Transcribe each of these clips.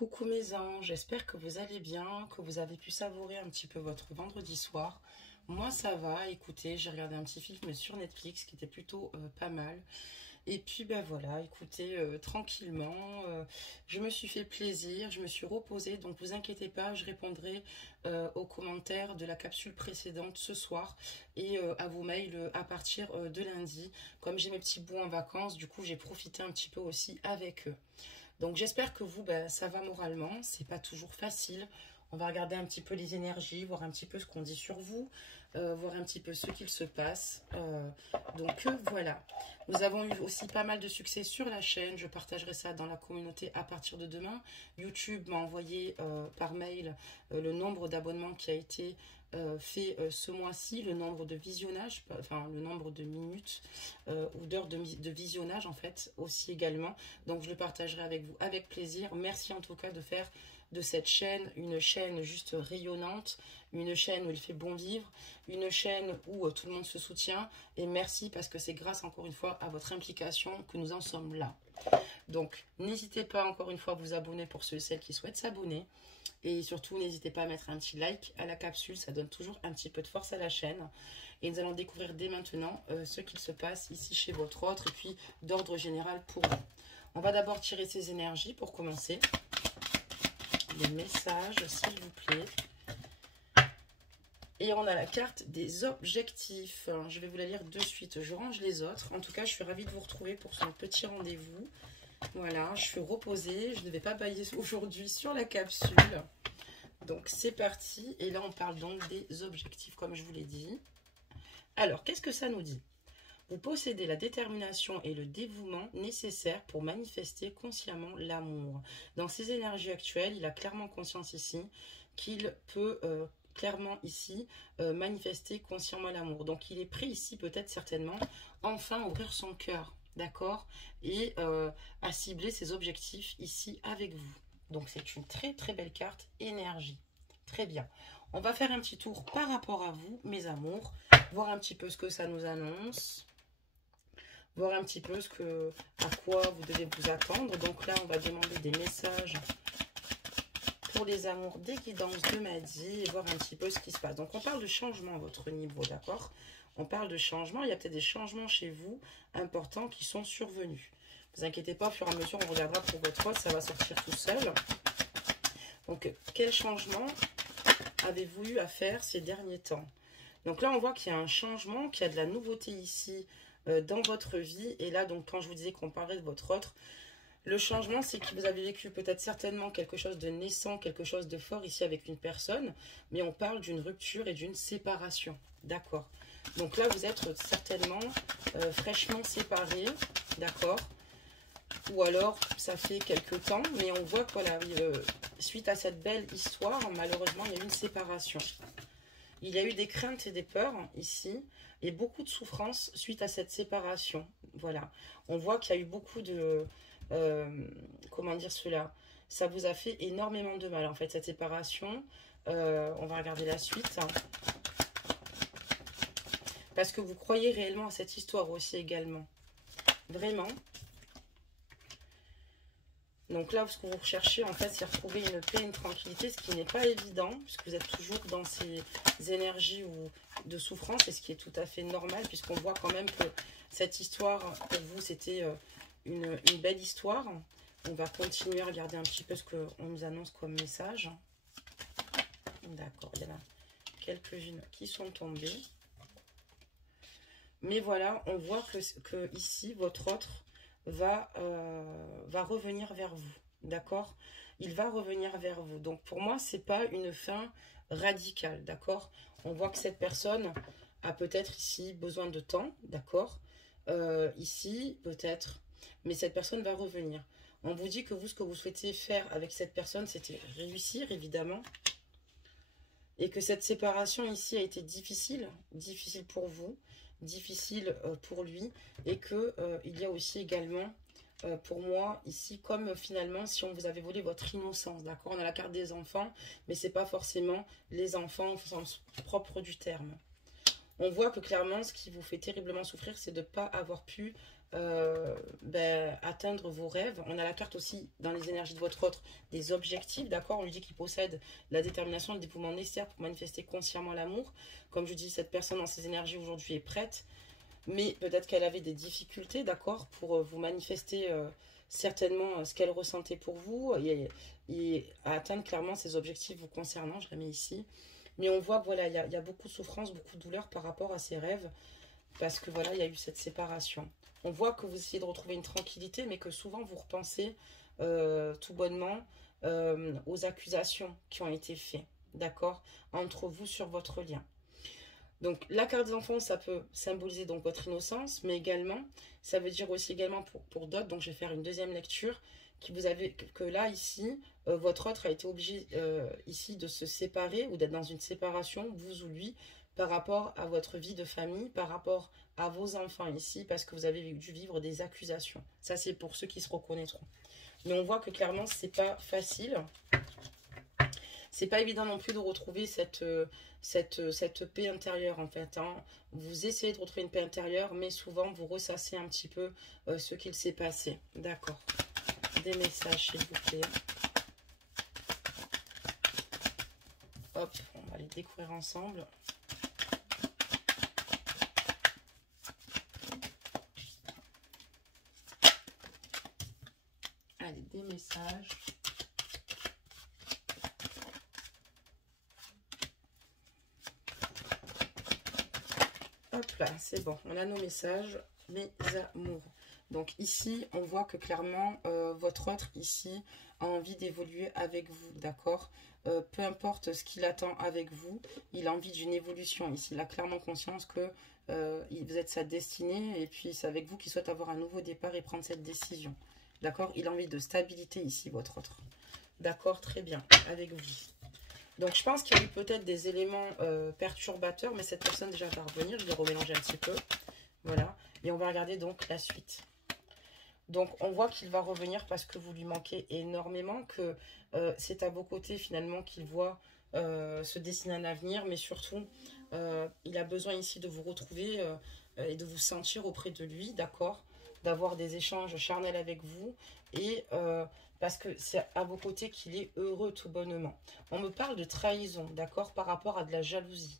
Coucou mes anges, j'espère que vous allez bien, que vous avez pu savourer un petit peu votre vendredi soir. Moi ça va, écoutez, j'ai regardé un petit film sur Netflix qui était plutôt pas mal. Et puis ben voilà, écoutez, tranquillement, je me suis fait plaisir, je me suis reposée, donc vous inquiétez pas, je répondrai aux commentaires de la capsule précédente ce soir et à vos mails à partir de lundi. Comme j'ai mes petits bouts en vacances, du coup j'ai profité un petit peu aussi avec eux. Donc j'espère que vous, ben, ça va moralement, c'est pas toujours facile. On va regarder un petit peu les énergies, voir un petit peu ce qu'on dit sur vous, voir un petit peu ce qu'il se passe. Voilà. Nous avons eu aussi pas mal de succès sur la chaîne. Je partagerai ça dans la communauté à partir de demain. YouTube m'a envoyé par mail le nombre d'abonnements qui a été fait ce mois-ci, le nombre de visionnages, enfin le nombre de minutes ou d'heures de visionnage en fait aussi également. Donc je le partagerai avec vous avec plaisir. Merci en tout cas de faire de cette chaîne une chaîne juste rayonnante, une chaîne où il fait bon vivre, une chaîne où tout le monde se soutient. Et merci parce que c'est grâce encore une fois à votre implication que nous en sommes là. Donc n'hésitez pas encore une fois à vous abonner pour ceux et celles qui souhaitent s'abonner. Et surtout, n'hésitez pas à mettre un petit like à la capsule, ça donne toujours un petit peu de force à la chaîne. Et nous allons découvrir dès maintenant ce qu'il se passe ici chez votre autre et puis d'ordre général pour vous. On va d'abord tirer ces énergies pour commencer. Les messages, s'il vous plaît. Et on a la carte des objectifs. Je vais vous la lire de suite. Je range les autres. En tout cas, je suis ravie de vous retrouver pour ce petit rendez-vous. Voilà, je suis reposée. Je ne vais pas bailler aujourd'hui sur la capsule. Donc, c'est parti. Et là, on parle donc des objectifs, comme je vous l'ai dit. Alors, qu'est-ce que ça nous dit? Vous possédez la détermination et le dévouement nécessaires pour manifester consciemment l'amour. Dans ces énergies actuelles, il a clairement conscience ici qu'il peut clairement ici manifester consciemment l'amour. Donc il est prêt ici peut-être certainement enfin à ouvrir son cœur, d'accord, et à cibler ses objectifs ici avec vous. Donc c'est une très très belle carte énergie. Très bien. On va faire un petit tour par rapport à vous, mes amours, voir un petit peu ce que ça nous annonce. Voir un petit peu à quoi vous devez vous attendre. Donc là, on va demander des messages pour les amours, des guidances de Madi et voir un petit peu ce qui se passe. Donc on parle de changement à votre niveau, d'accord? On parle de changement. Il y a peut-être des changements chez vous importants qui sont survenus. Ne vous inquiétez pas, au fur et à mesure, on regardera pour votre autre, ça va sortir tout seul. Donc, quel changement avez-vous eu à faire ces derniers temps? Donc là, on voit qu'il y a un changement, qu'il y a de la nouveauté ici dans votre vie. Et là, donc, quand je vous disais qu'on parlait de votre autre, le changement, c'est que vous avez vécu peut-être certainement quelque chose de naissant, quelque chose de fort ici avec une personne, mais on parle d'une rupture et d'une séparation. D'accord. Donc là, vous êtes certainement fraîchement séparés, d'accord. Ou alors, ça fait quelques temps, mais on voit que voilà, suite à cette belle histoire, malheureusement, il y a eu une séparation. Il y a eu des craintes et des peurs ici, et beaucoup de souffrance suite à cette séparation. Voilà. On voit qu'il y a eu beaucoup de... comment dire cela? Ça vous a fait énormément de mal, en fait, cette séparation. On va regarder la suite. Parce que vous croyez réellement à cette histoire aussi également. Vraiment. Donc là, ce que vous recherchez, en fait, c'est retrouver une paix, une tranquillité, ce qui n'est pas évident, puisque vous êtes toujours dans ces énergies de souffrance, et ce qui est tout à fait normal, puisqu'on voit quand même que cette histoire, pour vous, c'était une belle histoire. On va continuer à regarder un petit peu ce qu'on nous annonce comme message. D'accord, il y en a quelques-unes qui sont tombées. Mais voilà, on voit que ici, votre autre va revenir vers vous, d'accord? Il va revenir vers vous. Donc pour moi, c'est pas une fin radicale, d'accord? On voit que cette personne a peut-être ici besoin de temps, d'accord? Ici, peut-être, mais cette personne va revenir. On vous dit que vous, ce que vous souhaitez faire avec cette personne, c'était réussir, évidemment. Et que cette séparation ici a été difficile pour vous, difficile pour lui, et que il y a aussi également pour moi ici comme finalement si on vous avait volé votre innocence, d'accord? On a la carte des enfants, mais c'est pas forcément les enfants au sens propre du terme. On voit que clairement ce qui vous fait terriblement souffrir, c'est de ne pas avoir pu atteindre vos rêves. On a la carte aussi dans les énergies de votre autre des objectifs, d'accord. On lui dit qu'il possède la détermination, le dévouement nécessaire pour manifester consciemment l'amour. Comme je dis, cette personne dans ses énergies aujourd'hui est prête, mais peut-être qu'elle avait des difficultés, d'accord, pour vous manifester certainement ce qu'elle ressentait pour vous et à atteindre clairement ses objectifs vous concernant. Je la mets ici. Mais on voit que voilà, il y a beaucoup de souffrance, beaucoup de douleur par rapport à ses rêves, parce que voilà, il y a eu cette séparation. On voit que vous essayez de retrouver une tranquillité, mais que souvent vous repensez tout bonnement aux accusations qui ont été faites, d'accord, entre vous sur votre lien. Donc la carte des enfants, ça peut symboliser donc votre innocence, mais également, ça veut dire aussi également pour d'autres, donc je vais faire une deuxième lecture, que là, ici, votre autre a été obligé ici de se séparer ou d'être dans une séparation, vous ou lui, par rapport à votre vie de famille, par rapport à vos enfants ici, parce que vous avez dû vivre des accusations. Ça, c'est pour ceux qui se reconnaîtront. Mais on voit que clairement, c'est pas facile. C'est pas évident non plus de retrouver cette paix intérieure, en fait. Hein. Vous essayez de retrouver une paix intérieure, mais souvent, vous ressassez un petit peu ce qu'il s'est passé. D'accord. Des messages, s'il vous plaît. Hop, on va les découvrir ensemble. Allez, des messages. Hop là, c'est bon. On a nos messages, mes amours. Donc ici, on voit que clairement, votre autre ici a envie d'évoluer avec vous, d'accord. Peu importe ce qu'il attend avec vous, il a envie d'une évolution ici. Il a clairement conscience que vous êtes sa destinée et puis c'est avec vous qu'il souhaite avoir un nouveau départ et prendre cette décision. D'accord. Il a envie de stabilité ici, votre autre. D'accord, très bien, avec vous. Donc je pense qu'il y a eu peut-être des éléments perturbateurs, mais cette personne déjà va revenir. Je vais remélanger un petit peu. Voilà. Et on va regarder donc la suite. Donc, on voit qu'il va revenir parce que vous lui manquez énormément, que c'est à vos côtés finalement qu'il voit se dessiner un avenir, mais surtout, il a besoin ici de vous retrouver et de vous sentir auprès de lui, d'accord, d'avoir des échanges charnels avec vous, et parce que c'est à vos côtés qu'il est heureux tout bonnement. On me parle de trahison, d'accord, par rapport à de la jalousie.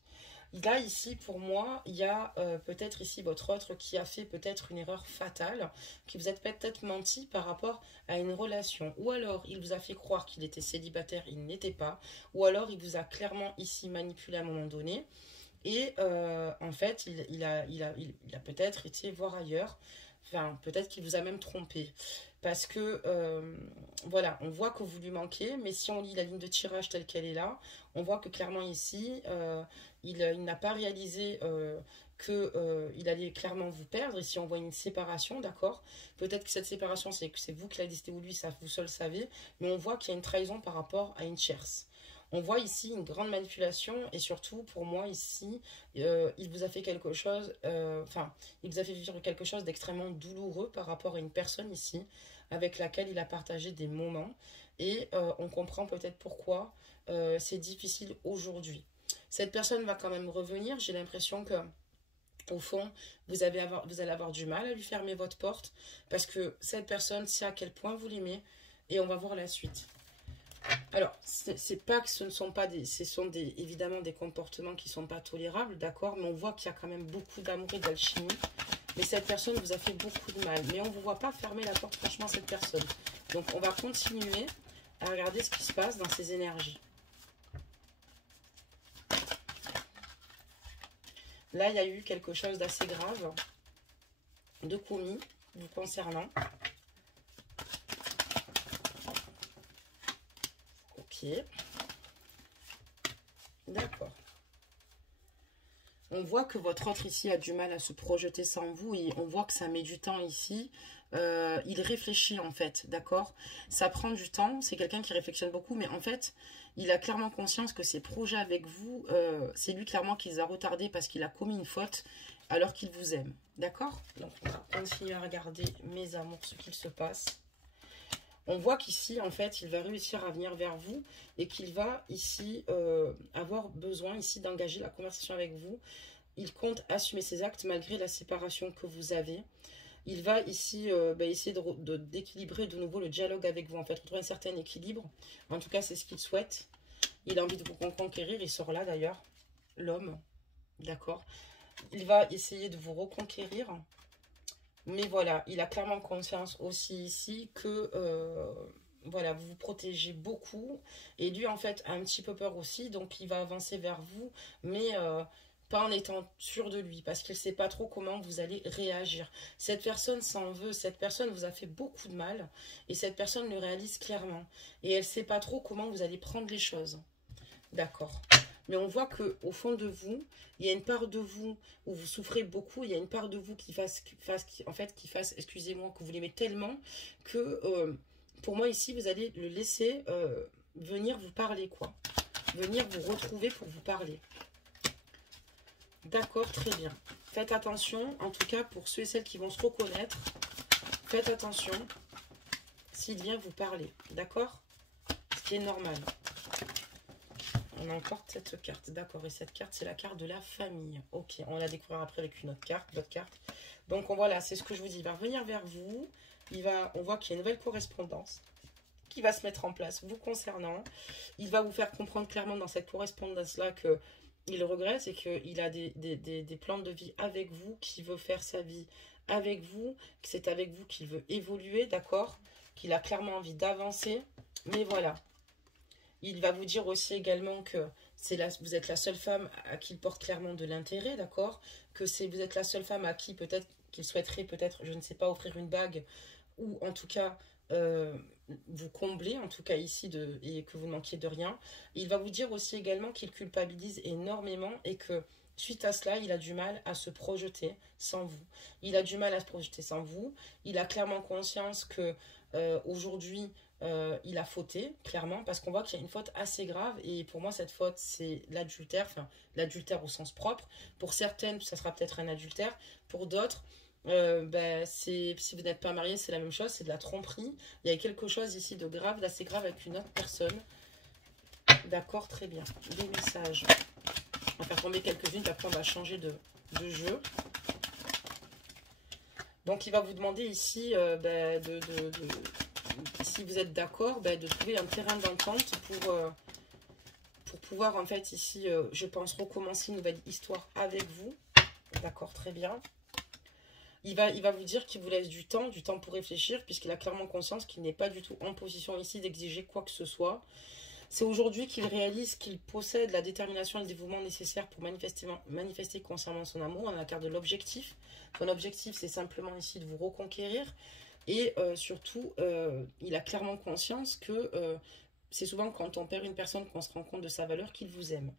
Là, ici, pour moi, il y a peut-être ici votre autre qui a fait peut-être une erreur fatale, qui vous a peut-être menti par rapport à une relation. Ou alors, il vous a fait croire qu'il était célibataire, il n'était pas. Ou alors, il vous a clairement ici manipulé à un moment donné. Et en fait, il a peut-être été voir ailleurs. Enfin, peut-être qu'il vous a même trompé. Parce que, voilà, on voit que vous lui manquez, mais si on lit la ligne de tirage telle qu'elle est là, on voit que clairement ici, il n'a pas réalisé qu'il allait clairement vous perdre. Ici, on voit une séparation, d'accord. Peut-être que cette séparation, c'est vous qui l'avez décidé ou lui, ça vous seul savez, mais on voit qu'il y a une trahison par rapport à une tierce. On voit ici une grande manipulation et surtout, pour moi, ici, il vous a fait quelque chose, il vous a fait vivre quelque chose d'extrêmement douloureux par rapport à une personne ici, avec laquelle il a partagé des moments. Et on comprend peut-être pourquoi c'est difficile aujourd'hui. Cette personne va quand même revenir. J'ai l'impression que, au fond, vous allez avoir du mal à lui fermer votre porte parce que cette personne sait à quel point vous l'aimez et on va voir la suite. Alors, c'est pas que ce ne sont pas évidemment des comportements qui ne sont pas tolérables, d'accord, mais on voit qu'il y a quand même beaucoup d'amour et d'alchimie. Mais cette personne vous a fait beaucoup de mal. Mais on ne vous voit pas fermer la porte, franchement, cette personne. Donc, on va continuer à regarder ce qui se passe dans ces énergies. Là, il y a eu quelque chose d'assez grave de commis vous concernant. Ok. D'accord. On voit que votre autre ici a du mal à se projeter sans vous et on voit que ça met du temps ici. Il réfléchit en fait, d'accord? Ça prend du temps, c'est quelqu'un qui réflexionne beaucoup, mais en fait, il a clairement conscience que ses projets avec vous, c'est lui clairement qui les a retardés parce qu'il a commis une faute alors qu'il vous aime, d'accord? Donc, on va continuer à regarder, mes amours, ce qu'il se passe. On voit qu'ici, en fait, il va réussir à venir vers vous et qu'il va ici avoir besoin ici d'engager la conversation avec vous. Il compte assumer ses actes malgré la séparation que vous avez. il va ici essayer d'équilibrer de nouveau le dialogue avec vous, en fait, retrouver un certain équilibre. En tout cas, c'est ce qu'il souhaite. Il a envie de vous conquérir, il sort là d'ailleurs, l'homme, d'accord. Il va essayer de vous reconquérir, mais voilà, il a clairement conscience aussi ici que, voilà, vous vous protégez beaucoup, et lui, en fait, a un petit peu peur aussi, donc il va avancer vers vous, mais pas en étant sûr de lui, parce qu'il ne sait pas trop comment vous allez réagir. Cette personne s'en veut, cette personne vous a fait beaucoup de mal, et cette personne le réalise clairement, et elle ne sait pas trop comment vous allez prendre les choses. D'accord. Mais on voit que au fond de vous, il y a une part de vous où vous souffrez beaucoup, il y a une part de vous qui fasse excusez-moi, que vous l'aimez tellement que pour moi ici, vous allez le laisser venir vous parler, quoi. Venir vous retrouver pour vous parler. D'accord, très bien. Faites attention, en tout cas pour ceux et celles qui vont se reconnaître, faites attention s'il vient vous parler, d'accord? Ce qui est normal. On a encore cette carte, d'accord, et cette carte, c'est la carte de la famille. Ok, on va la découvrir après avec une autre carte, l'autre carte. Donc voilà, c'est ce que je vous dis, il va revenir vers vous, on voit qu'il y a une nouvelle correspondance qui va se mettre en place vous concernant. Il va vous faire comprendre clairement dans cette correspondance-là que il regrette et qu'il a des plans de vie avec vous, qu'il veut faire sa vie avec vous, que c'est avec vous qu'il veut évoluer, d'accord, qu'il a clairement envie d'avancer, mais voilà. Il va vous dire aussi également que vous êtes la seule femme à qui il porte clairement de l'intérêt, d'accord, que vous êtes la seule femme à qui peut-être qu'il souhaiterait peut-être, je ne sais pas, offrir une bague, ou en tout cas vous combler, en tout cas ici, et que vous ne manquiez de rien. Il va vous dire aussi également qu'il culpabilise énormément et que suite à cela, il a du mal à se projeter sans vous. Il a du mal à se projeter sans vous. Il a clairement conscience que aujourd'hui, il a fauté, clairement, parce qu'on voit qu'il y a une faute assez grave. Et pour moi, cette faute, c'est l'adultère, enfin, l'adultère au sens propre. Pour certaines, ça sera peut-être un adultère. Pour d'autres, si vous n'êtes pas marié, c'est la même chose, c'est de la tromperie. Il y a quelque chose ici de grave, d'assez grave avec une autre personne. D'accord, très bien. Des messages. On va faire tomber quelques-unes, puis après on va changer de jeu. Donc il va vous demander ici si vous êtes d'accord, de trouver un terrain d'entente pour pouvoir en fait ici, je pense, recommencer une nouvelle histoire avec vous. D'accord, très bien. Il va vous dire qu'il vous laisse du temps pour réfléchir, puisqu'il a clairement conscience qu'il n'est pas du tout en position ici d'exiger quoi que ce soit. C'est aujourd'hui qu'il réalise qu'il possède la détermination et le dévouement nécessaires pour manifester concernant son amour. On a la carte de l'objectif. Son objectif, c'est simplement ici de vous reconquérir. Et surtout, il a clairement conscience que c'est souvent quand on perd une personne qu'on se rend compte de sa valeur, qu'il vous aime.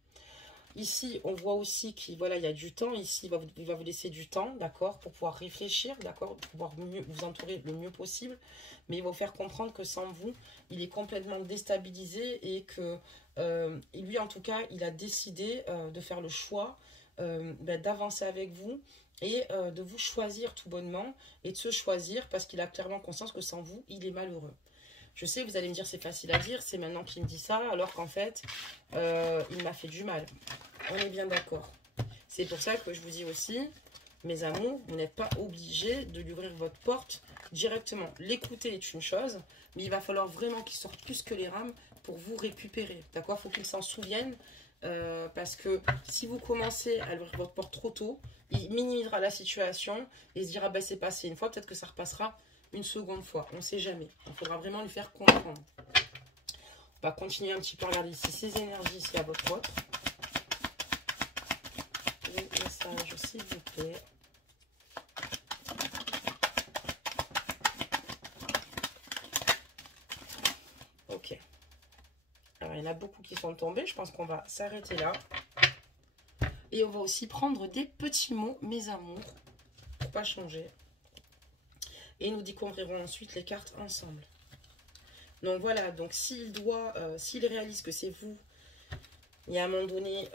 Ici, on voit aussi qu'il y a du temps. Ici, il va vous laisser du temps, d'accord, pour pouvoir réfléchir, d'accord, pour pouvoir vous entourer le mieux possible. Mais il va vous faire comprendre que sans vous, il est complètement déstabilisé et que lui, en tout cas, il a décidé de faire le choix d'avancer avec vous et de vous choisir tout bonnement et de se choisir parce qu'il a clairement conscience que sans vous, il est malheureux. Je sais, vous allez me dire c'est facile à dire, c'est maintenant qu'il me dit ça, alors qu'en fait, il m'a fait du mal. On est bien d'accord. C'est pour ça que je vous dis aussi, mes amours, vous n'êtes pas obligés de lui ouvrir votre porte directement. L'écouter est une chose, mais il va falloir vraiment qu'il sorte plus que les rames pour vous récupérer. D'accord? Il faut qu'il s'en souvienne, parce que si vous commencez à lui ouvrir votre porte trop tôt, il minimisera la situation et se dira, bah, c'est passé une fois, peut-être que ça repassera une seconde fois, on ne sait jamais. Il faudra vraiment lui faire comprendre. On va continuer un petit peu à regarder ici ces énergies ici à votre autre. Les messages, s'il vous plaît. Ok. Alors, il y en a beaucoup qui sont tombés. Je pense qu'on va s'arrêter là. Et on va aussi prendre des petits mots, mes amours, pour pas changer. Et nous découvrirons ensuite les cartes ensemble. Donc voilà, donc s'il réalise que c'est vous, il y a un moment donné,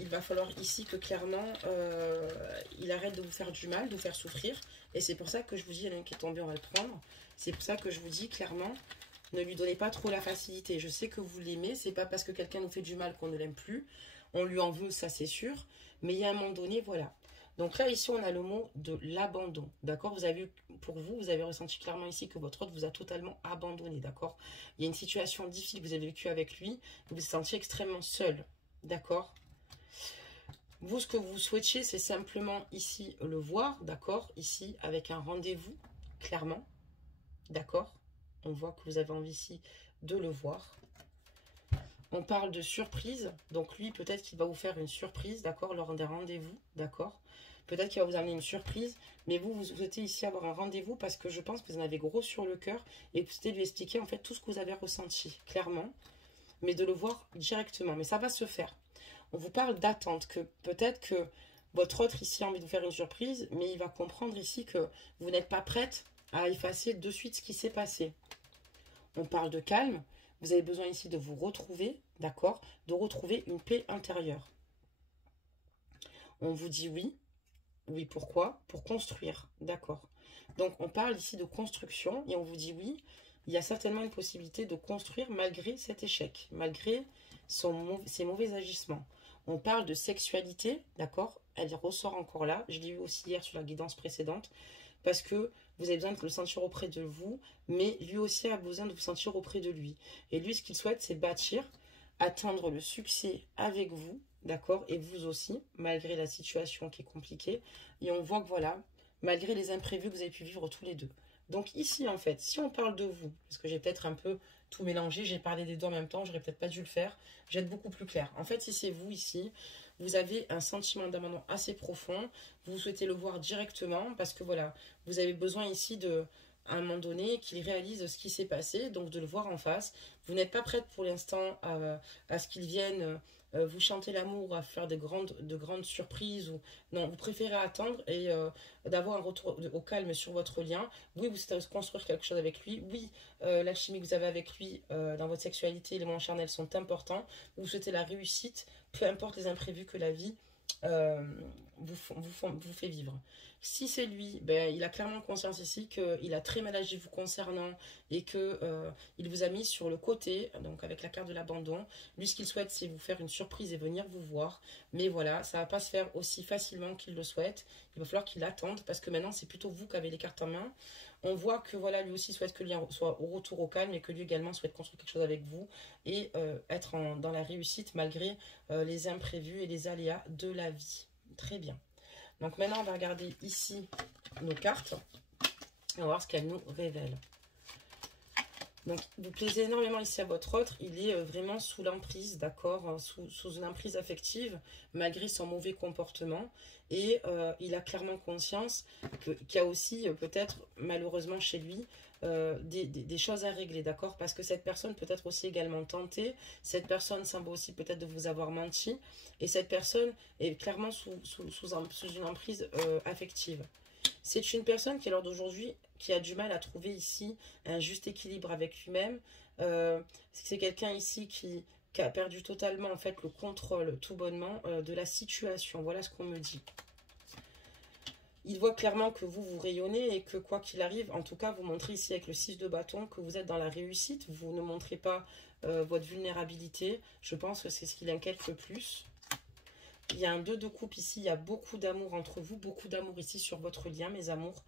il va falloir ici que clairement, il arrête de vous faire du mal, de vous faire souffrir. Et c'est pour ça que je vous dis, il y en a un qui est tombé, on va le prendre. C'est pour ça que je vous dis clairement, ne lui donnez pas trop la facilité. Je sais que vous l'aimez, c'est pas parce que quelqu'un nous fait du mal qu'on ne l'aime plus. On lui en veut, ça c'est sûr. Mais il y a un moment donné, voilà. Donc là, ici, on a le mot de l'abandon, d'accord? Vous avez vu, pour vous, vous avez ressenti clairement ici que votre hôte vous a totalement abandonné, d'accord? Il y a une situation difficile que vous avez vécue avec lui, vous vous sentiez extrêmement seul, d'accord? Vous, ce que vous souhaitiez, c'est simplement ici le voir, d'accord? Ici, avec un rendez-vous, clairement, d'accord? On voit que vous avez envie ici de le voir. On parle de surprise, donc lui, peut-être qu'il va vous faire une surprise, d'accord, lors des rendez-vous, d'accord. Peut-être qu'il va vous amener une surprise, mais vous souhaitez ici avoir un rendez-vous parce que je pense que vous en avez gros sur le cœur et que vous souhaitez lui expliquer en fait tout ce que vous avez ressenti, clairement, mais de le voir directement. Mais ça va se faire. On vous parle d'attente, que peut-être que votre autre ici a envie de vous faire une surprise, mais il va comprendre ici que vous n'êtes pas prête à effacer de suite ce qui s'est passé. On parle de calme. Vous avez besoin ici de vous retrouver, d'accord? De retrouver une paix intérieure. On vous dit oui. Oui, pourquoi? Pour construire, d'accord. Donc, on parle ici de construction et on vous dit oui. Il y a certainement une possibilité de construire malgré cet échec, malgré ses mauvais agissements. On parle de sexualité, d'accord? Elle ressort encore là. Je l'ai eu aussi hier sur la guidance précédente. Parce que vous avez besoin de le sentir auprès de vous, mais lui aussi a besoin de vous sentir auprès de lui. Et lui, ce qu'il souhaite, c'est bâtir, atteindre le succès avec vous, d'accord? Et vous aussi, malgré la situation qui est compliquée. Et on voit que voilà, malgré les imprévus que vous avez pu vivre tous les deux. Donc ici, en fait, si on parle de vous, parce que j'ai peut-être un peu tout mélangé, j'ai parlé des deux en même temps, j'aurais peut-être pas dû le faire, je vais être beaucoup plus clair. En fait, si c'est vous ici, vous avez un sentiment d'abandon assez profond, vous souhaitez le voir directement, parce que voilà, vous avez besoin ici de, à un moment donné, qu'il réalise ce qui s'est passé, donc de le voir en face. Vous n'êtes pas prête pour l'instant à ce qu'il vienne vous chanter l'amour, à faire de grandes surprises. Ou... Non, vous préférez attendre et d'avoir un retour au calme sur votre lien. Oui, vous souhaitez construire quelque chose avec lui. Oui, la chimie que vous avez avec lui dans votre sexualité, les moments charnels sont importants. Vous souhaitez la réussite, peu importe les imprévus que la vie vous fait vivre. Si c'est lui, ben, il a clairement conscience ici qu'il a très mal agi vous concernant et que il vous a mis sur le côté, donc avec la carte de l'abandon. Lui, ce qu'il souhaite, c'est vous faire une surprise et venir vous voir. Mais voilà, ça ne va pas se faire aussi facilement qu'il le souhaite. Il va falloir qu'il attende parce que maintenant, c'est plutôt vous qui avez les cartes en main. On voit que voilà, lui aussi souhaite que le lien soit au retour au calme et que lui également souhaite construire quelque chose avec vous et être dans la réussite malgré les imprévus et les aléas de la vie. Très bien. Donc maintenant, on va regarder ici nos cartes. On va voir ce qu'elles nous révèlent. Donc, vous plaisez énormément ici à votre autre. Il est vraiment sous l'emprise, d'accord, sous une emprise affective, malgré son mauvais comportement. Et il a clairement conscience qu'il y a aussi, peut-être, malheureusement chez lui, des choses à régler, d'accord? Parce que cette personne peut être aussi également tentée. Cette personne semble aussi peut-être de vous avoir menti. Et cette personne est clairement sous une emprise affective. C'est une personne qui, à l'heure d'aujourd'hui, qui a du mal à trouver ici un juste équilibre avec lui-même. C'est quelqu'un ici qui a perdu totalement en fait le contrôle tout bonnement de la situation. Voilà ce qu'on me dit. Il voit clairement que vous rayonnez et que quoi qu'il arrive, en tout cas, vous montrez ici avec le 6 de bâton que vous êtes dans la réussite. Vous ne montrez pas votre vulnérabilité. Je pense que c'est ce qui l'inquiète le plus. Il y a un 2 de coupe ici, il y a beaucoup d'amour entre vous, beaucoup d'amour ici sur votre lien, mes amours.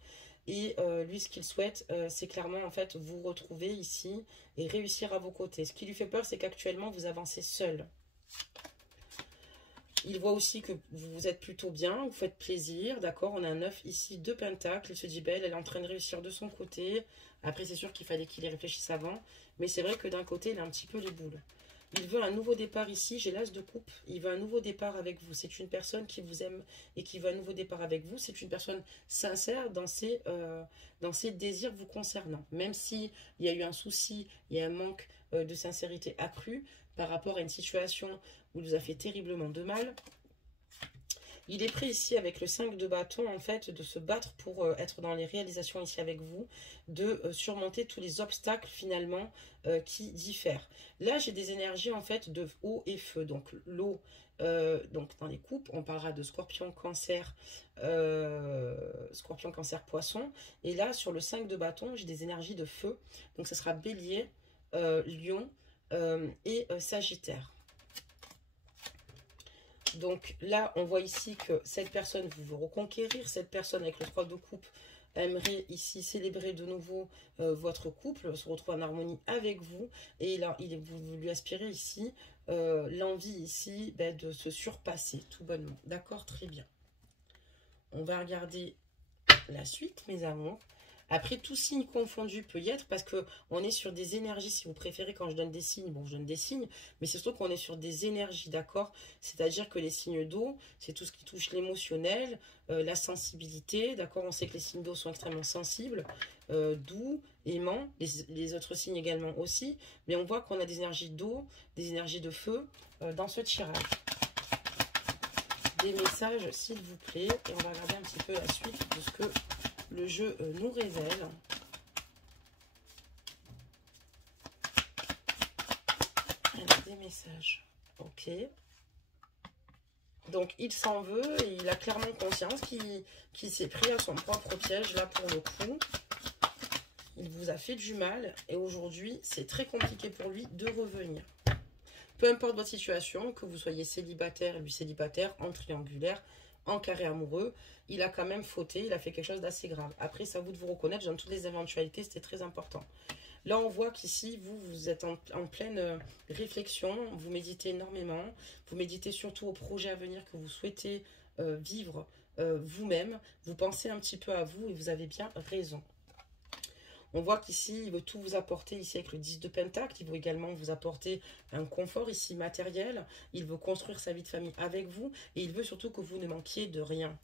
Et lui, ce qu'il souhaite, c'est clairement en fait vous retrouver ici et réussir à vos côtés. Ce qui lui fait peur, c'est qu'actuellement, vous avancez seul. Il voit aussi que vous êtes plutôt bien, vous faites plaisir, d'accord? On a un 9 ici, 2 pentacles, il se dit belle, elle est en train de réussir de son côté. Après, c'est sûr qu'il fallait qu'il y réfléchisse avant, mais c'est vrai que d'un côté, il a un petit peu les boules. Il veut un nouveau départ ici, j'ai l'as de coupe, il veut un nouveau départ avec vous. C'est une personne qui vous aime et qui veut un nouveau départ avec vous. C'est une personne sincère dans ses désirs vous concernant. Même s'il y a eu un souci, il y a un manque de sincérité accru par rapport à une situation où il vous a fait terriblement de mal. Il est prêt ici avec le 5 de bâton en fait de se battre pour être dans les réalisations ici avec vous, de surmonter tous les obstacles finalement qui diffèrent. Là j'ai des énergies en fait de eau et feu, donc l'eau donc dans les coupes on parlera de scorpion, cancer, poisson, et là sur le 5 de bâton j'ai des énergies de feu, donc ce sera bélier, lion et sagittaire. Donc là, on voit ici que cette personne veut reconquérir. Cette personne avec le 3 de coupe aimerait ici célébrer de nouveau votre couple, se retrouver en harmonie avec vous. Et là, vous lui aspirez ici l'envie ici de se surpasser, tout bonnement. D'accord, très bien. On va regarder la suite, mes amours. Après, tout signe confondu peut y être parce que on est sur des énergies, si vous préférez, quand je donne des signes, bon, je donne des signes, mais c'est surtout qu'on est sur des énergies, d'accord? C'est-à-dire que les signes d'eau, c'est tout ce qui touche l'émotionnel, la sensibilité, d'accord? On sait que les signes d'eau sont extrêmement sensibles, doux, aimants, les autres signes également aussi, mais on voit qu'on a des énergies d'eau, des énergies de feu dans ce tirage. Des messages, s'il vous plaît, et on va regarder un petit peu la suite de ce que le jeu nous révèle. Alors, des messages. Ok. Donc, il s'en veut et il a clairement conscience qu'il s'est pris à son propre piège, là, pour le coup. Il vous a fait du mal et aujourd'hui, c'est très compliqué pour lui de revenir. Peu importe votre situation, que vous soyez célibataire, lui célibataire, en triangulaire, en carré amoureux, il a quand même fauté, il a fait quelque chose d'assez grave. Après, c'est à vous de vous reconnaître dans toutes les éventualités, c'était très important. Là, on voit qu'ici, vous êtes en pleine réflexion, vous méditez énormément, vous méditez surtout au projet à venir que vous souhaitez vivre vous-même, vous pensez un petit peu à vous et vous avez bien raison. On voit qu'ici, il veut tout vous apporter, ici avec le 10 de Pentacle. Il veut également vous apporter un confort ici matériel. Il veut construire sa vie de famille avec vous. Et il veut surtout que vous ne manquiez de rien.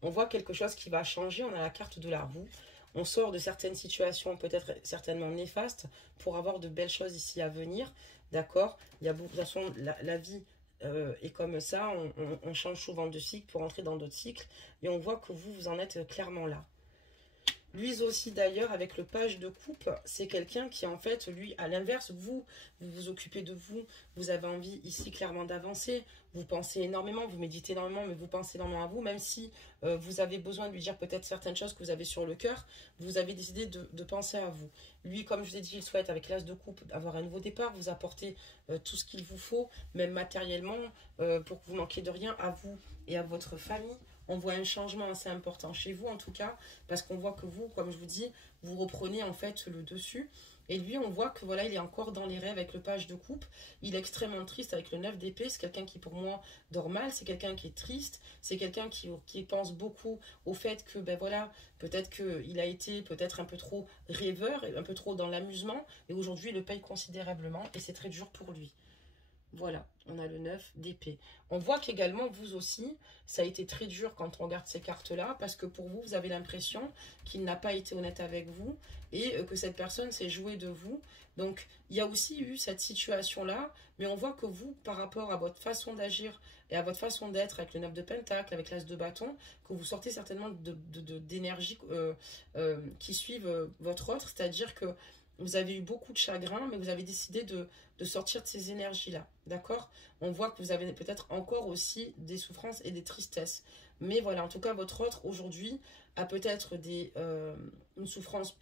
On voit quelque chose qui va changer. On a la carte de la roue. On sort de certaines situations peut-être certainement néfastes pour avoir de belles choses ici à venir. D'accord? Il y a beaucoup, de toute façon, la vie est comme ça. On change souvent de cycle pour entrer dans d'autres cycles. Et on voit que vous en êtes clairement là. Lui aussi d'ailleurs avec le page de coupe, c'est quelqu'un qui en fait, lui à l'inverse, vous vous occupez de vous, vous avez envie ici clairement d'avancer, vous pensez énormément, vous méditez énormément, mais vous pensez énormément à vous, même si vous avez besoin de lui dire peut-être certaines choses que vous avez sur le cœur, vous avez décidé de penser à vous. Lui, comme je vous ai dit, il souhaite avec l'as de coupe avoir un nouveau départ, vous apporter tout ce qu'il vous faut, même matériellement, pour que vous manquiez de rien à vous et à votre famille. On voit un changement assez important chez vous en tout cas, parce qu'on voit que vous, comme je vous dis, vous reprenez en fait le dessus. Et lui, on voit que voilà, il est encore dans les rêves avec le page de coupe. Il est extrêmement triste avec le 9 d'épée. C'est quelqu'un qui pour moi dort mal, c'est quelqu'un qui est triste, c'est quelqu'un qui pense beaucoup au fait que ben voilà, peut-être qu'il a été peut-être un peu trop rêveur, un peu trop dans l'amusement. Et aujourd'hui, il le paye considérablement et c'est très dur pour lui. Voilà, on a le 9 d'épée. On voit qu'également, vous aussi, ça a été très dur quand on regarde ces cartes-là, parce que pour vous, vous avez l'impression qu'il n'a pas été honnête avec vous et que cette personne s'est jouée de vous. Donc, il y a aussi eu cette situation-là, mais on voit que vous, par rapport à votre façon d'agir et à votre façon d'être avec le 9 de Pentacle, avec l'As de bâton, que vous sortez certainement d'énergie qui suivent votre autre, c'est-à-dire que vous avez eu beaucoup de chagrin, mais vous avez décidé de sortir de ces énergies-là, d'accord? On voit que vous avez peut-être encore aussi des souffrances et des tristesses. Mais voilà, en tout cas, votre autre, aujourd'hui, a peut-être une souffrance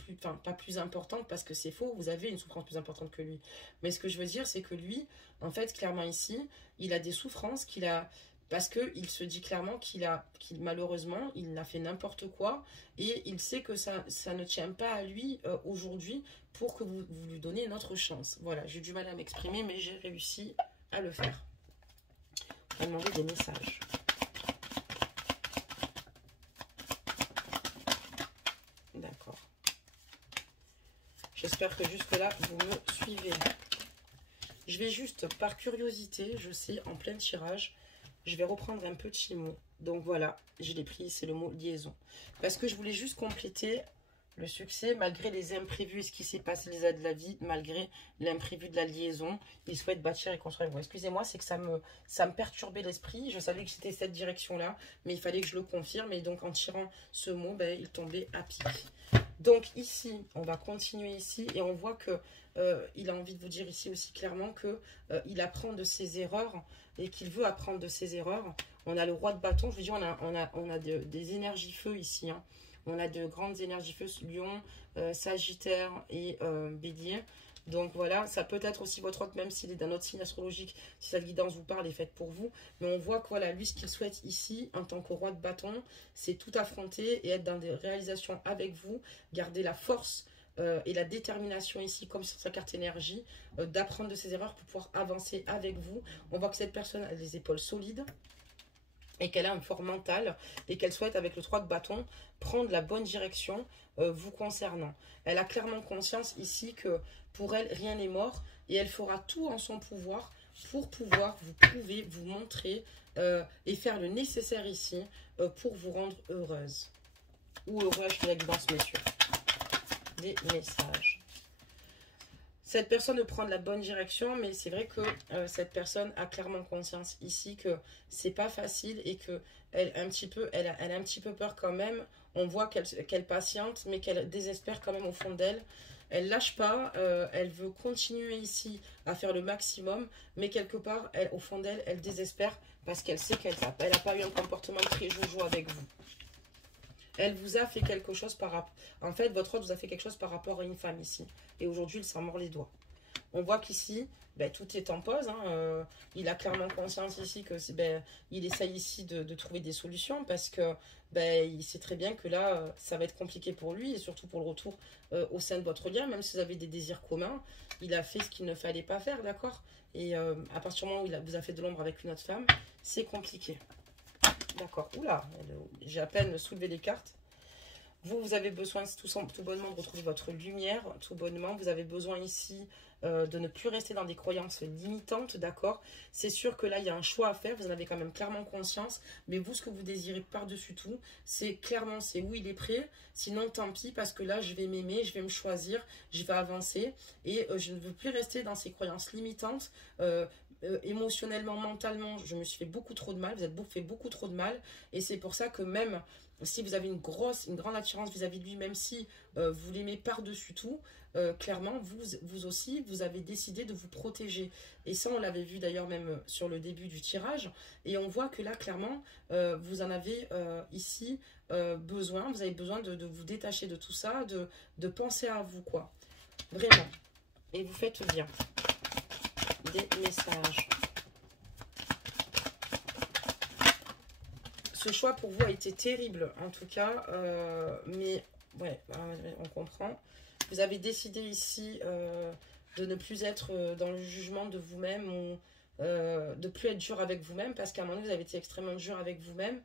pas plus importante, parce que c'est faux, vous avez une souffrance plus importante que lui. Mais ce que je veux dire, c'est que lui, en fait, clairement ici, il a des souffrances parce qu'il se dit clairement qu'il malheureusement, il a fait n'importe quoi et il sait que ça ne tient pas à lui aujourd'hui pour que vous lui donniez une autre chance. Voilà, j'ai du mal à m'exprimer, mais j'ai réussi à le faire. On va demander des messages. D'accord. J'espère que jusque-là, vous me suivez. Je vais juste, par curiosité, je sais, en plein tirage, je vais reprendre un petit mot. Donc voilà, je l'ai pris, c'est le mot liaison. Parce que je voulais juste compléter le succès, malgré les imprévus, ce qui s'est passé les aides de la vie, malgré l'imprévu de la liaison. Il souhaite bâtir et construire. Bon, excusez-moi, c'est que ça me perturbait l'esprit. Je savais que c'était cette direction-là, mais il fallait que je le confirme. Et donc, en tirant ce mot, ben, il tombait à pic. Donc ici, on va continuer ici et on voit que il a envie de vous dire ici aussi clairement que il apprend de ses erreurs et qu'il veut apprendre de ses erreurs. On a le roi de bâton, je vous dis, on a des énergies feu ici. Hein. On a de grandes énergies feu, Lion, Sagittaire et Bélier. Donc voilà, ça peut être aussi votre hôte, même s'il est d'un autre signe astrologique, si cette guidance vous parle, est faite pour vous. Mais on voit que voilà, lui, ce qu'il souhaite ici, en tant que roi de bâton, c'est tout affronter et être dans des réalisations avec vous, garder la force et la détermination ici, comme sur sa carte énergie, d'apprendre de ses erreurs pour pouvoir avancer avec vous. On voit que cette personne a les épaules solides et qu'elle a un fort mental et qu'elle souhaite, avec le 3 de bâton, prendre la bonne direction vous concernant. Elle a clairement conscience ici que pour elle, rien n'est mort et elle fera tout en son pouvoir pour pouvoir vous prouver, vous montrer et faire le nécessaire ici pour vous rendre heureuse. Ou heureux, je fais la guidance, messieurs. Des messages. Cette personne prend de la bonne direction, mais c'est vrai que cette personne a clairement conscience ici que c'est pas facile et que elle a un petit peu peur quand même. On voit qu'elle patiente, mais qu'elle désespère quand même au fond d'elle. Elle lâche pas, elle veut continuer ici à faire le maximum, mais quelque part, au fond d'elle, elle désespère parce qu'elle sait qu'elle n'a pas eu un comportement très joujou avec vous. Elle vous a fait quelque chose par rapport... En fait, votre hôte vous a fait quelque chose par rapport à une femme ici. Et aujourd'hui, il s'en mord les doigts. On voit qu'ici, ben, tout est en pause. Hein. Il a clairement conscience ici que il essaye ici de trouver des solutions parce que il sait très bien que là, ça va être compliqué pour lui et surtout pour le retour au sein de votre lien. Même si vous avez des désirs communs, il a fait ce qu'il ne fallait pas faire, d'accord? Et à partir du moment où vous a fait de l'ombre avec une autre femme, c'est compliqué. D'accord. Oula, j'ai à peine soulevé les cartes. Vous avez besoin tout bonnement de retrouver votre lumière, tout bonnement. Vous avez besoin ici de ne plus rester dans des croyances limitantes, d'accord? C'est sûr que là, il y a un choix à faire. Vous en avez quand même clairement conscience. Mais vous, ce que vous désirez par-dessus tout, c'est clairement, c'est où il est prêt. Sinon, tant pis, parce que là, je vais m'aimer, je vais me choisir, je vais avancer. Et je ne veux plus rester dans ces croyances limitantes. Émotionnellement, mentalement, je me suis fait beaucoup trop de mal, vous êtes fait beaucoup trop de mal, et c'est pour ça que même si vous avez une grande attirance vis-à-vis de lui, même si vous l'aimez par-dessus tout, clairement, vous aussi, vous avez décidé de vous protéger. Et ça, on l'avait vu d'ailleurs même sur le début du tirage, et on voit que là, clairement, vous en avez ici besoin, vous avez besoin de vous détacher de tout ça, de penser à vous, quoi. Vraiment. Et vous faites bien. Des messages. Ce choix pour vous a été terrible en tout cas, mais ouais, on comprend. Vous avez décidé ici de ne plus être dans le jugement de vous-même ou de plus être dur avec vous-même parce qu'à un moment donné, vous avez été extrêmement dur avec vous-même.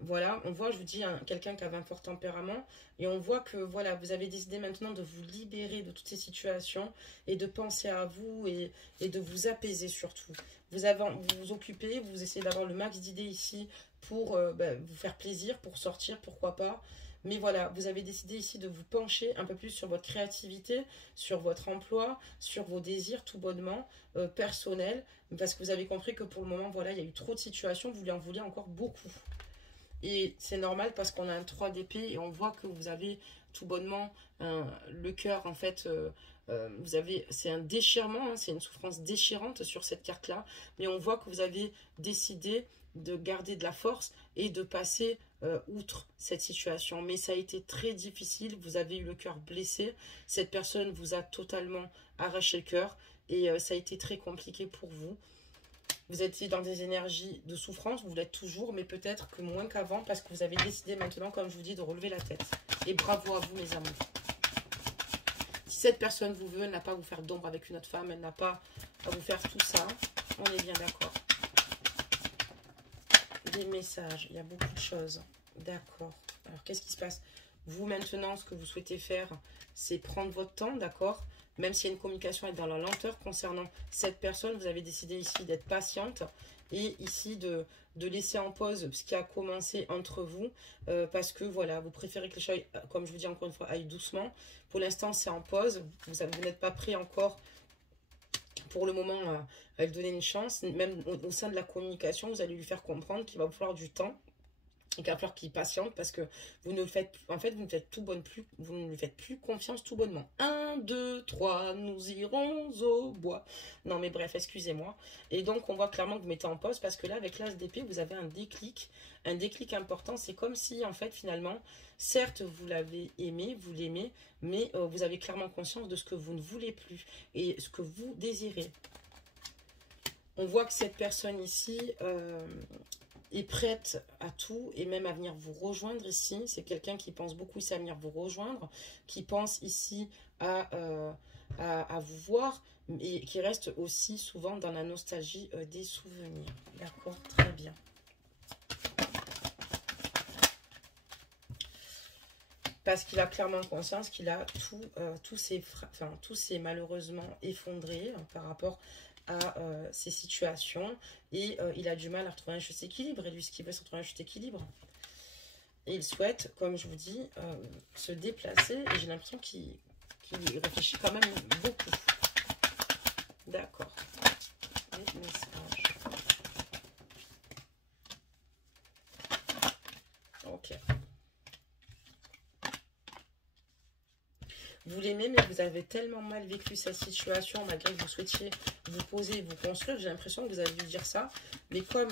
Voilà, on voit, je vous dis, quelqu'un qui avait un fort tempérament. Et on voit que, voilà, vous avez décidé maintenant de vous libérer de toutes ces situations et de penser à vous et de vous apaiser surtout. Vous vous occupez, vous essayez d'avoir le max d'idées ici pour vous faire plaisir, pour sortir, pourquoi pas. Mais voilà, vous avez décidé ici de vous pencher un peu plus sur votre créativité, sur votre emploi, sur vos désirs tout bonnement, personnels. Parce que vous avez compris que pour le moment, voilà, il y a eu trop de situations, vous lui en vouliez encore beaucoup. Et c'est normal parce qu'on a un 3 d'épée et on voit que vous avez tout bonnement le cœur, en fait, vous avez, c'est un déchirement, hein, c'est une souffrance déchirante sur cette carte-là. Mais on voit que vous avez décidé de garder de la force et de passer outre cette situation. Mais ça a été très difficile, vous avez eu le cœur blessé. Cette personne vous a totalement arraché le cœur et ça a été très compliqué pour vous. Vous étiez dans des énergies de souffrance, vous l'êtes toujours, mais peut-être que moins qu'avant, parce que vous avez décidé maintenant, comme je vous dis, de relever la tête. Et bravo à vous, mes amours. Si cette personne vous veut, elle n'a pas à vous faire d'ombre avec une autre femme, elle n'a pas à vous faire tout ça, on est bien d'accord. Des messages, il y a beaucoup de choses. D'accord. Alors, qu'est-ce qui se passe? Vous, maintenant, ce que vous souhaitez faire, c'est prendre votre temps, d'accord? Même s'il y a une communication, être dans la lenteur concernant cette personne, vous avez décidé ici d'être patiente et ici de laisser en pause ce qui a commencé entre vous parce que voilà, vous préférez que les choses, comme je vous dis encore une fois, aillent doucement. Pour l'instant, c'est en pause. Vous n'êtes pas prêt encore pour le moment à lui donner une chance. Même au sein de la communication, vous allez lui faire comprendre qu'il va vous falloir du temps. Il va falloir qu'il patiente parce que vous ne faites, en fait, vous ne faites tout bonne plus, vous ne lui faites plus confiance tout bonnement. 1, 2, 3, nous irons au bois. Non, mais bref, excusez-moi. Et donc, on voit clairement que vous mettez en pause parce que là, avec l'as d'épée, vous avez un déclic important. C'est comme si, en fait, finalement, certes, vous l'avez aimé, vous l'aimez, mais vous avez clairement conscience de ce que vous ne voulez plus et ce que vous désirez. On voit que cette personne ici est prête à tout et même à venir vous rejoindre ici. C'est quelqu'un qui pense beaucoup ici à venir vous rejoindre, qui pense ici à vous voir et qui reste aussi souvent dans la nostalgie des souvenirs. D'accord, très bien. Parce qu'il a clairement conscience qu'il a tout s'est malheureusement effondré par rapport à ces situations et il a du mal à retrouver un juste équilibre et lui ce qu'il veut c'est retrouver un juste équilibre et il souhaite comme je vous dis se déplacer et j'ai l'impression qu'il réfléchit quand même beaucoup. D'accord, les messages, ok. Vous l'aimez, mais vous avez tellement mal vécu cette situation, malgré que vous souhaitiez vous poser, vous construire. J'ai l'impression que vous avez dû dire ça. Mais comme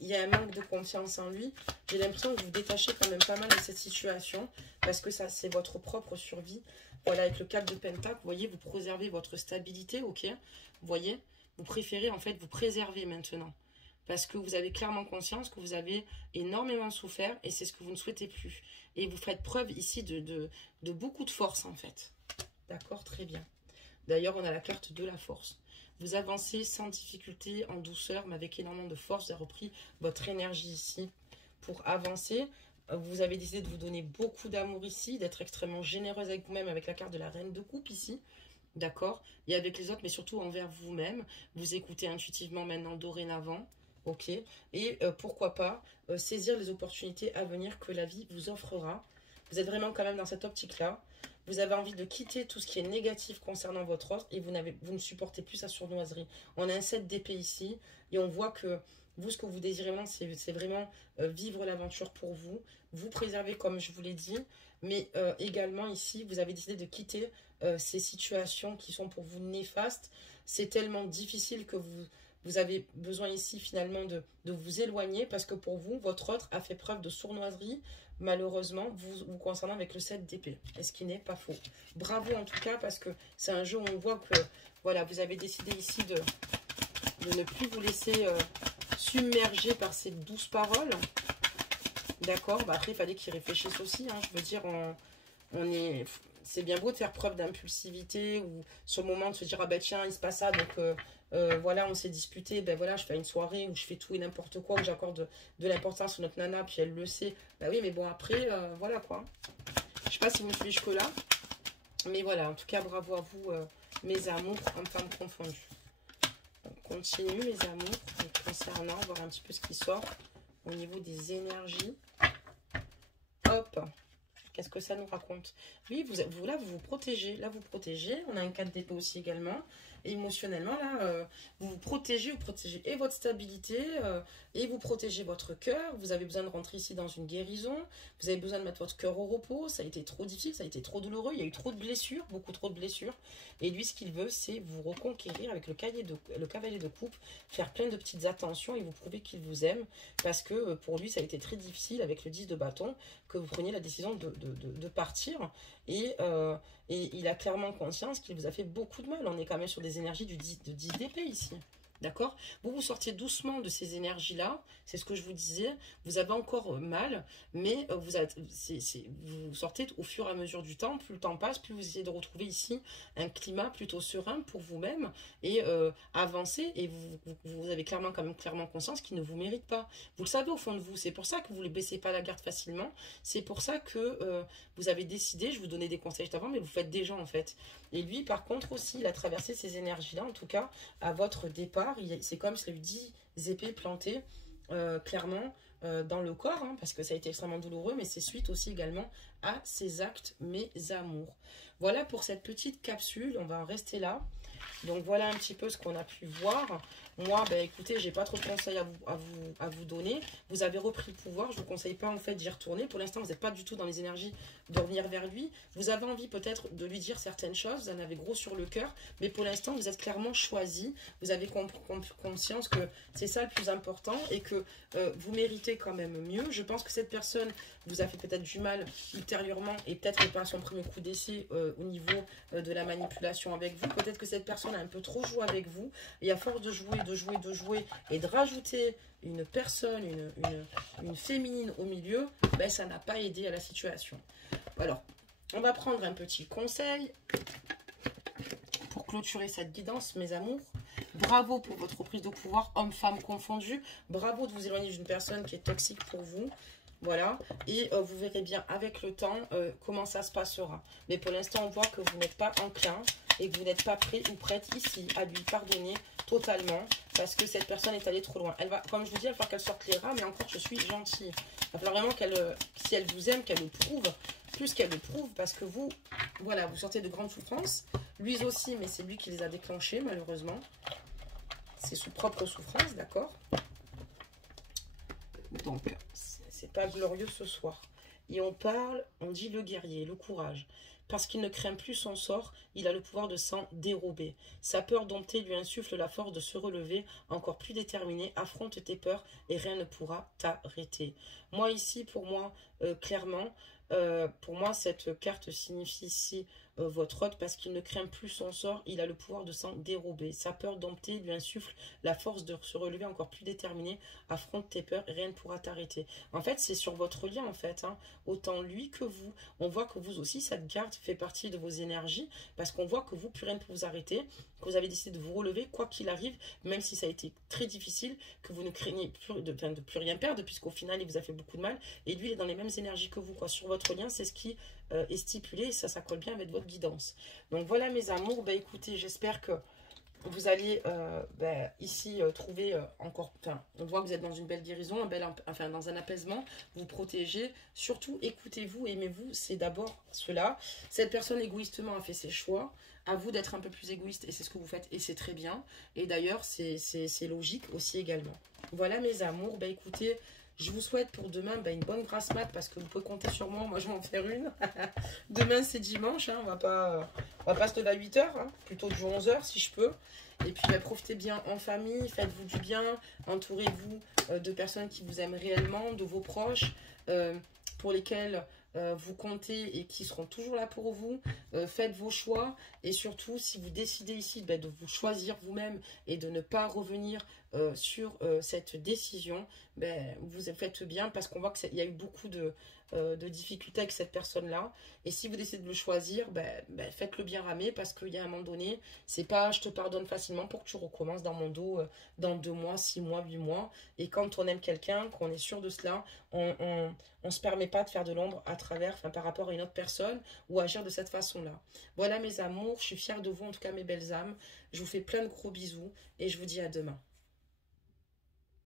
il y a un manque de confiance en lui, j'ai l'impression que vous vous détachez quand même pas mal de cette situation. Parce que ça, c'est votre propre survie. Voilà, avec le 4 de Pentacle, vous voyez, vous préservez votre stabilité, ok? Vous voyez, vous préférez en fait vous préserver maintenant. Parce que vous avez clairement conscience que vous avez énormément souffert et c'est ce que vous ne souhaitez plus. Et vous faites preuve ici de beaucoup de force en fait. D'accord, très bien. D'ailleurs, on a la carte de la force. Vous avancez sans difficulté, en douceur, mais avec énormément de force. Vous avez repris votre énergie ici pour avancer. Vous avez décidé de vous donner beaucoup d'amour ici, d'être extrêmement généreuse avec vous-même avec la carte de la reine de coupe ici. D'accord? Et avec les autres, mais surtout envers vous-même. Vous écoutez intuitivement maintenant, dorénavant. Ok, et pourquoi pas saisir les opportunités à venir que la vie vous offrera. Vous êtes vraiment quand même dans cette optique-là. Vous avez envie de quitter tout ce qui est négatif concernant votre offre et vous ne supportez plus sa sournoiserie. On a un 7 d'épée ici et on voit que vous, ce que vous désirez vraiment, c'est vraiment vivre l'aventure pour vous. Vous préserver comme je vous l'ai dit, mais également ici, vous avez décidé de quitter ces situations qui sont pour vous néfastes. C'est tellement difficile que vous avez besoin ici finalement de vous éloigner parce que pour vous, votre autre a fait preuve de sournoiserie, malheureusement, vous concernant avec le 7 d'épée. Et ce qui n'est pas faux. Bravo en tout cas parce que c'est un jeu où on voit que voilà, vous avez décidé ici de ne plus vous laisser submerger par ces douces paroles. D'accord, bah après il fallait qu'il réfléchisse aussi, hein. Je veux dire, c'est bien beau de faire preuve d'impulsivité ou sur le moment de se dire ah ben tiens il se passe ça donc voilà on s'est disputé, ben voilà je fais une soirée où je fais tout et n'importe quoi, où j'accorde de l'importance sur notre nana puis elle le sait, bah oui mais bon après voilà quoi. Je sais pas si vous me suivez jusque là, mais voilà en tout cas bravo à vous mes amours en femmes confondues. On continue mes amours concernant, voir un petit peu ce qui sort au niveau des énergies. Hop. Qu'est-ce que ça nous raconte? Oui, là, vous vous protégez. Là, vous protégez. On a un 4 d'épée aussi également. Et émotionnellement, là, vous protégez et votre stabilité, et vous protégez votre cœur. Vous avez besoin de rentrer ici dans une guérison. Vous avez besoin de mettre votre cœur au repos. Ça a été trop difficile, ça a été trop douloureux. Il y a eu trop de blessures, beaucoup trop de blessures. Et lui, ce qu'il veut, c'est vous reconquérir avec le cavalier de coupe, faire plein de petites attentions et vous prouver qu'il vous aime. Parce que pour lui, ça a été très difficile avec le 10 de bâton que vous preniez la décision de partir. Et il a clairement conscience qu'il vous a fait beaucoup de mal. On est quand même sur des énergies de 10 d'épée ici. D'accord? Vous sortez doucement de ces énergies-là. C'est ce que je vous disais. Vous avez encore mal, mais vous sortez au fur et à mesure du temps. Plus le temps passe, plus vous essayez de retrouver ici un climat plutôt serein pour vous-même et avancer. Et vous avez clairement conscience qu'il ne vous mérite pas. Vous le savez au fond de vous. C'est pour ça que vous ne baissez pas la garde facilement. C'est pour ça que vous avez décidé, je vous donnais des conseils juste avant, mais vous faites déjà en fait. Et lui, par contre aussi, il a traversé ces énergies-là, en tout cas, à votre départ. C'est comme s'il a eu 10 épées plantées, clairement, dans le corps, hein, parce que ça a été extrêmement douloureux, mais c'est suite aussi également à ces actes, mes amours. Voilà pour cette petite capsule, on va en rester là. Donc voilà un petit peu ce qu'on a pu voir. Moi, ben écoutez, j'ai pas trop de conseils à vous donner. Vous avez repris le pouvoir. Je vous conseille pas en fait d'y retourner. Pour l'instant, vous n'êtes pas du tout dans les énergies de revenir vers lui. Vous avez envie peut-être de lui dire certaines choses. Vous en avez gros sur le cœur. Mais pour l'instant, vous êtes clairement choisi. Vous avez conscience que c'est ça le plus important et que vous méritez quand même mieux. Je pense que cette personne vous a fait peut-être du mal ultérieurement et peut-être pas son premier coup d'essai au niveau de la manipulation avec vous. Peut-être que cette personne a un peu trop joué avec vous et à force de jouer et de rajouter une personne, une féminine au milieu, ben ça n'a pas aidé à la situation. Alors, on va prendre un petit conseil pour clôturer cette guidance, mes amours. Bravo pour votre prise de pouvoir, homme-femme confondu. Bravo de vous éloigner d'une personne qui est toxique pour vous. Voilà, et vous verrez bien avec le temps comment ça se passera. Mais pour l'instant, on voit que vous n'êtes pas enclin et que vous n'êtes pas prêt ou prête ici à lui pardonner totalement parce que cette personne est allée trop loin. Elle va, comme je vous dis, il va falloir qu'elle sorte les rats, mais encore, je suis gentille. Il va falloir vraiment qu'elle, si elle vous aime, qu'elle le prouve, plus qu'elle le prouve, parce que vous, voilà, vous sortez de grandes souffrances. Lui aussi, mais c'est lui qui les a déclenchées, malheureusement. C'est sous propre souffrance, d'accord? Donc, c'est pas glorieux ce soir. Et on parle, on dit le guerrier, le courage. Parce qu'il ne craint plus son sort, il a le pouvoir de s'en dérober. Sa peur domptée lui insuffle la force de se relever, encore plus déterminé. Affronte tes peurs et rien ne pourra t'arrêter. Moi ici, pour moi, clairement, pour moi, cette carte signifie ici votre hôte parce qu'il ne craint plus son sort, il a le pouvoir de s'en dérober. Sa peur domptée lui insuffle la force de se relever encore plus déterminé. Affronte tes peurs et rien ne pourra t'arrêter. En fait, c'est sur votre lien, en fait. Hein. Autant lui que vous. On voit que vous aussi, cette carte fait partie de vos énergies parce qu'on voit que vous, plus rien ne peut vous arrêter, que vous avez décidé de vous relever, quoi qu'il arrive, même si ça a été très difficile, que vous ne craignez plus de plus rien perdre, puisqu'au final, il vous a fait beaucoup de mal. Et lui, il est dans les mêmes énergies que vous, quoi. Sur votre lien, c'est ce qui est stipulé et ça colle bien avec votre guidance. Donc voilà, mes amours. Bah, écoutez, j'espère que vous allez ici trouver encore, enfin, on voit que vous êtes dans une belle guérison, dans un apaisement, vous protégez, surtout écoutez-vous, aimez-vous, c'est d'abord cela. Cette personne égoïstement a fait ses choix, à vous d'être un peu plus égoïste et c'est ce que vous faites et c'est très bien. Et d'ailleurs, c'est logique aussi également. Voilà mes amours, bah écoutez, je vous souhaite pour demain une bonne grasse mat parce que vous pouvez compter sur moi. Moi, je vais en faire une. Demain, c'est dimanche. Hein, on va pas se lever à 8 h. Hein, plutôt du 11 h si je peux. Et puis, profitez bien en famille. Faites-vous du bien. Entourez-vous de personnes qui vous aiment réellement, de vos proches, pour lesquels vous comptez et qui seront toujours là pour vous. Faites vos choix. Et surtout, si vous décidez ici de vous choisir vous-même et de ne pas revenir sur cette décision, vous faites bien parce qu'on voit qu'il y a eu beaucoup de difficultés avec cette personne-là. Et si vous décidez de le choisir, faites-le bien ramer parce qu'il y a un moment donné, c'est pas je te pardonne facilement pour que tu recommences dans mon dos dans 2 mois, 6 mois, 8 mois. Et quand on aime quelqu'un, qu'on est sûr de cela, on se permet pas de faire de l'ombre à travers, par rapport à une autre personne ou agir de cette façon-là. Voilà mes amours, je suis fière de vous, en tout cas mes belles âmes. Je vous fais plein de gros bisous et je vous dis à demain.